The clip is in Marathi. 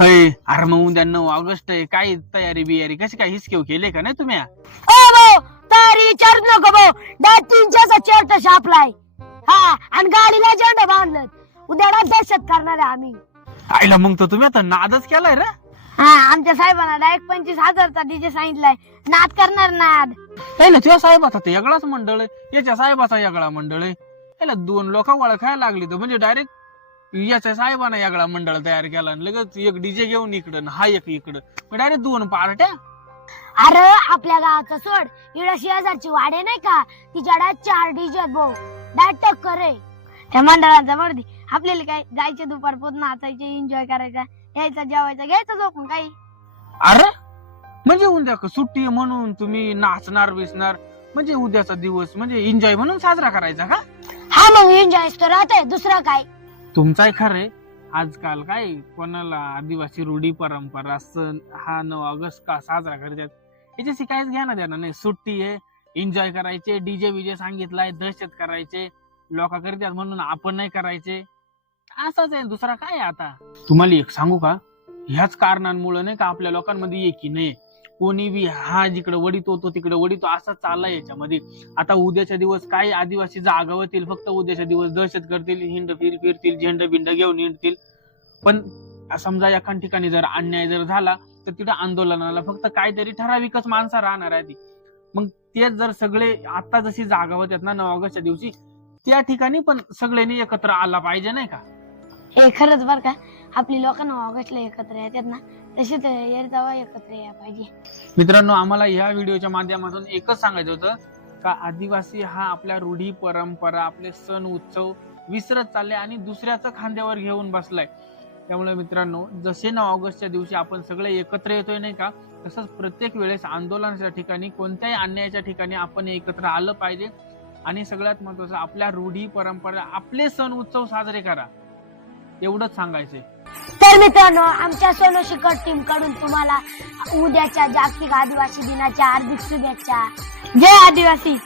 अय अरे मग उद्या नऊ ऑगस्ट आहे. काय तयारी बियारी? कशी काय हिसकेव केले का नाही तुम्ही? ओ भाऊ तयारी विचारूच नको भाऊ. डाय तीनशेचा चर्ट शापलाय हा आणि गाडीला झेंडा बांधलं. उद्या डाय दहशत करणार आहे आम्ही. आईला मग तर तुम्ही आता नादच केलाय रे. हा आमच्या साहेबांना डायरेक्ट पंचवीस हजारचा डीजे सांगितलाय. नाद करणार नाद. पहिला तुझ्या साहेबाचा ते वेगळाच मंडळ आहे. याच्या साहेबाचा वेगळा मंडळ आहे. याला दोन लोक ओळखायला लागली तर म्हणजे डायरेक्ट याच्या साहेबानं वेगळा मंडळ तयार केला आणि लगेच एक डीजे घेऊन इकडं आणि हा एक इकडं. डायरेक्ट दोन पार्ट्या. अरे आपल्या गावाचं सोड. इकडे शेजारची वाडे नाही का? तिच्या डाय चार डीजे भाऊ टक्कर आहे त्या मंडळांचा मर्दी आपल्याला काय जायचे दुपार पोत नाचायचे एन्जॉय करायचा यायचा जेवायचा घ्यायचं झोपून काही? अरे म्हणजे उद्या क- सुट्टी आहे म्हणून तुम्ही नाचणार बिसणार. म्हणजे उद्याचा दिवस म्हणजे एन्जॉय म्हणून साजरा करायचा का? हा मग एन्जॉय तर राहतंय. दुसरं काय? तुमचाही खरे आजकाल काय कोणाला आदिवासी रूढी परंपरा सण हा नऊ ऑगस्ट का साजरा करतात याच्याशी काहीच घ्या ना द्या नाही. सुट्टी आहे एन्जॉय करायचे डीजे विजे सांगितलाय दहशत करायचे लोक करतात म्हणून आपण नाही करायचे. असंच आहे दुसरा काय आता? तुम्हाला एक सांगू का? ह्याच कारणांमुळे नाही का आपल्या लोकांमध्ये एकी नाही? कोणी बी हा जिकडे वडितो तो तिकडे वडितो असा चाललाय याच्यामध्ये. आता उद्याच्या दिवस काय आदिवासी जागावतील फक्त उद्याच्या दिवस दहशत करतील हिंड फिर फिरतील झेंड बिंड घेऊन हिंडतील. पण समजा एका ठिकाणी जर अन्याय जर झाला तर तिथं आंदोलनाला फक्त काहीतरी ठराविकच माणसं राहणार आहे ती. मग तेच जर सगळे आता जशी जागा आहेत ना नऊ ऑगस्टच्या दिवशी त्या ठिकाणी पण सगळ्यांनी एकत्र आला पाहिजे नाही का? हे खरंच बर का आपली लोकांना ऑगस्टला एकत्र येतात ना तसे तर जावा एकत्र या पाहिजे. मित्रांनो आम्हाला ह्या व्हिडिओच्या माध्यमातून एकच सांगायचं होतं का आदिवासी हा आपल्या रूढी परंपरा आपले सण उत्सव विसरत चालले आणि दुसऱ्याचं खांद्यावर घेऊन बसलाय. त्यामुळे मित्रांनो जसे ना ऑगस्टच्या दिवशी आपण सगळे एकत्र येतोय नाही का तसंच प्रत्येक वेळेस आंदोलनाच्या ठिकाणी कोणत्याही अन्यायाच्या ठिकाणी आपण एकत्र आलं पाहिजे. आणि सगळ्यात महत्वाचं आपल्या रूढी परंपरा आपले सण उत्सव साजरे करा. एवढंच सांगायचंय. तर मित्रांनो आमच्या सोलो शिकट टीमकडून तुम्हाला उद्याच्या जागतिक आदिवासी दिनाच्या हार्दिक शुभेच्छा. जय आदिवासी.